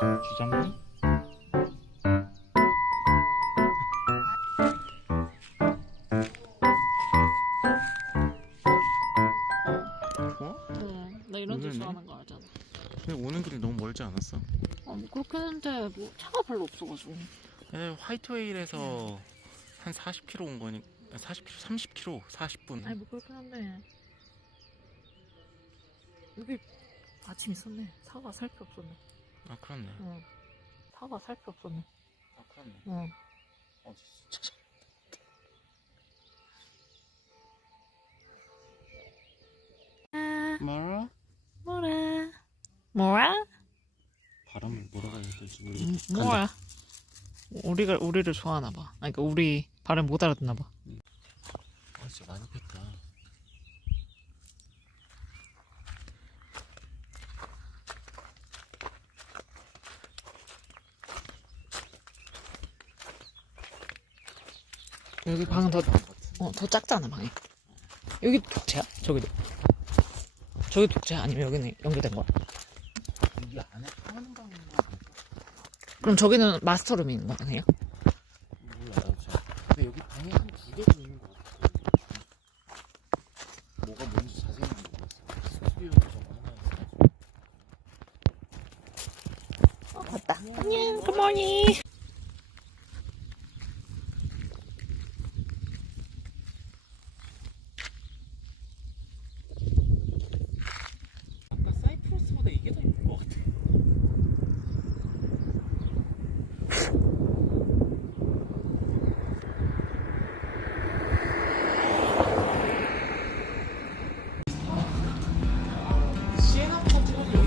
주장님? 좋아? 응, 나 이런 데 의외네. 좋아하는 거 알잖아. 근데 오는 길이 너무 멀지 않았어? 아, 뭐 그렇게 했는데 뭐 차가 별로 없어가지고. 네, 화이트웨이에서 한 40km 온 거니 40km, 30km, 40분. 아니 뭐 그렇긴 한데 여기 아침 있었네. 사과 살 필요 없었네. 아 그렇네. 응. 사과 살 필요 없었네. 아 그렇네. 응. 어, 진짜. 아, 뭐라? 뭐라? 뭐라? 바람을 뭐라고 해야 될지 모르겠어. 뭐야? 우리가 우리를 좋아하나 봐. 아니 그러니까 우리 발음 못 알아듣나 봐. 아 진짜 많이 폈다. 여기 방은 더, 어, 더 작잖아, 방이. 여기 독채야? 저기도. 저기 독채야? 아니면 여기는 연결된 거야? 이 안에 파는 방인가? 그럼 저기는 있는 거야, 그냥? 몰라요, 저. 근데 여기 방이 한 두 개도 있는 것 같아. 뭐가 뭔지 자세히는 모르겠어. 스튜디오도 저거 하나 있어. 어, 갔다. 안녕, 굿모닝. 아까 사이프러스보다 이게 더 이쁜 것 같아.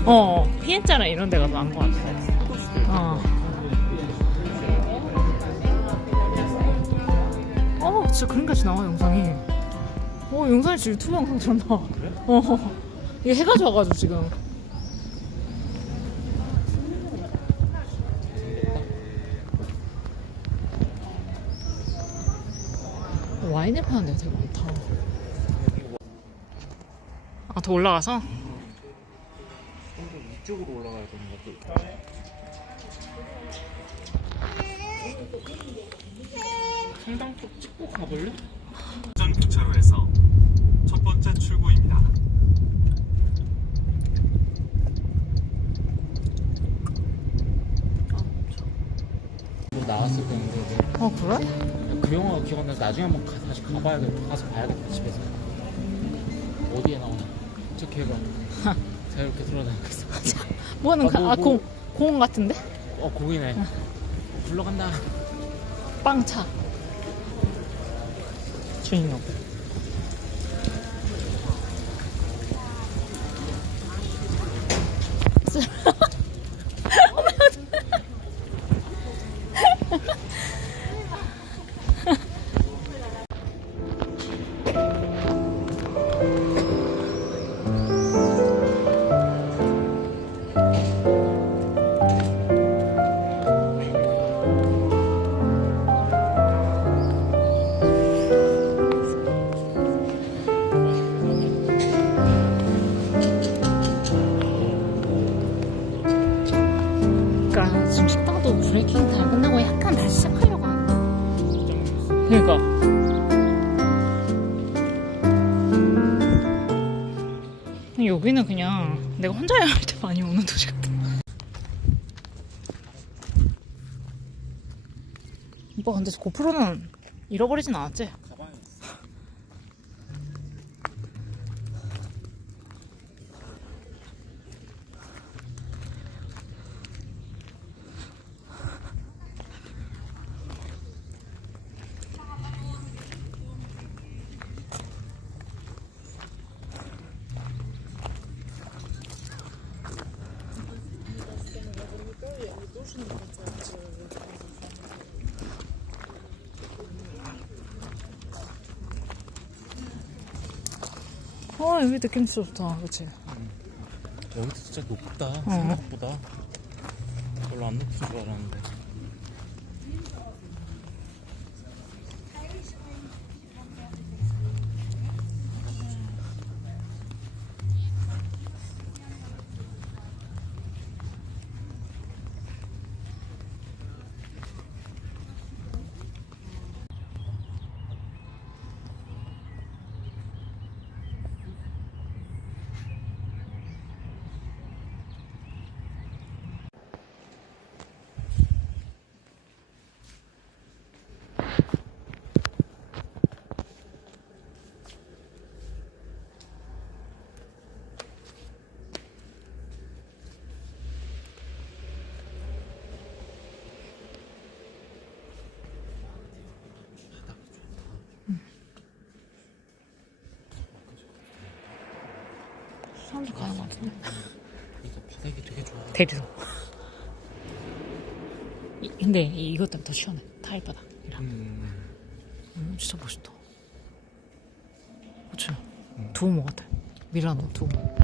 어, 피했잖아, 이런 데가 나은 거 같아. 어. 어, 진짜 그림 같이 나와, 영상이. 어, 영상이 진짜 유튜브 영상처럼 나와. 어. 이게 해가 져가지고, 지금. 와인을 파는 데가 되게 많다. 아, 더 올라가서? 좀더 위쪽으로 올라가야 되는 것 같아. 성당 쪽 찍고 가볼래? 전 교차로에서 첫 번째 출구입니다. 뭐 나왔을 건데 어, 그래? 그 영화가 기억 안 나서 나중에 한번 가, 다시 가봐야겠다 가서 봐야겠다 집에서 어디에 나오나 저 걔가 자유롭게 돌아다니고 있어 뭐는 아, 가, 뭐, 아, 뭐. 공, 공 같은데? 어 거기네 굴러간다 빵차. 주인공. 브레이킹 타임 끝나고 약간 다시 시작하려고 하는 그러니까. 여기는 그냥 내가 혼자 할 때 많이 오는 도시 같아. 오빠 근데 고프로는 잃어버리진 않았지? 어 여기 느낌 좋다. 그치? 여기도 진짜 높다. 생각보다. 별로 안 높은 줄 알았는데 가는 것 같은데. 이거 바닥이 되게 좋아. 대리석. 이- 근데 이- 이것 때문에 더 시원해. 타일 바닥이랑. 음. 음, 진짜 멋있다. 그치? 두오모 같아. 밀라노 두오모.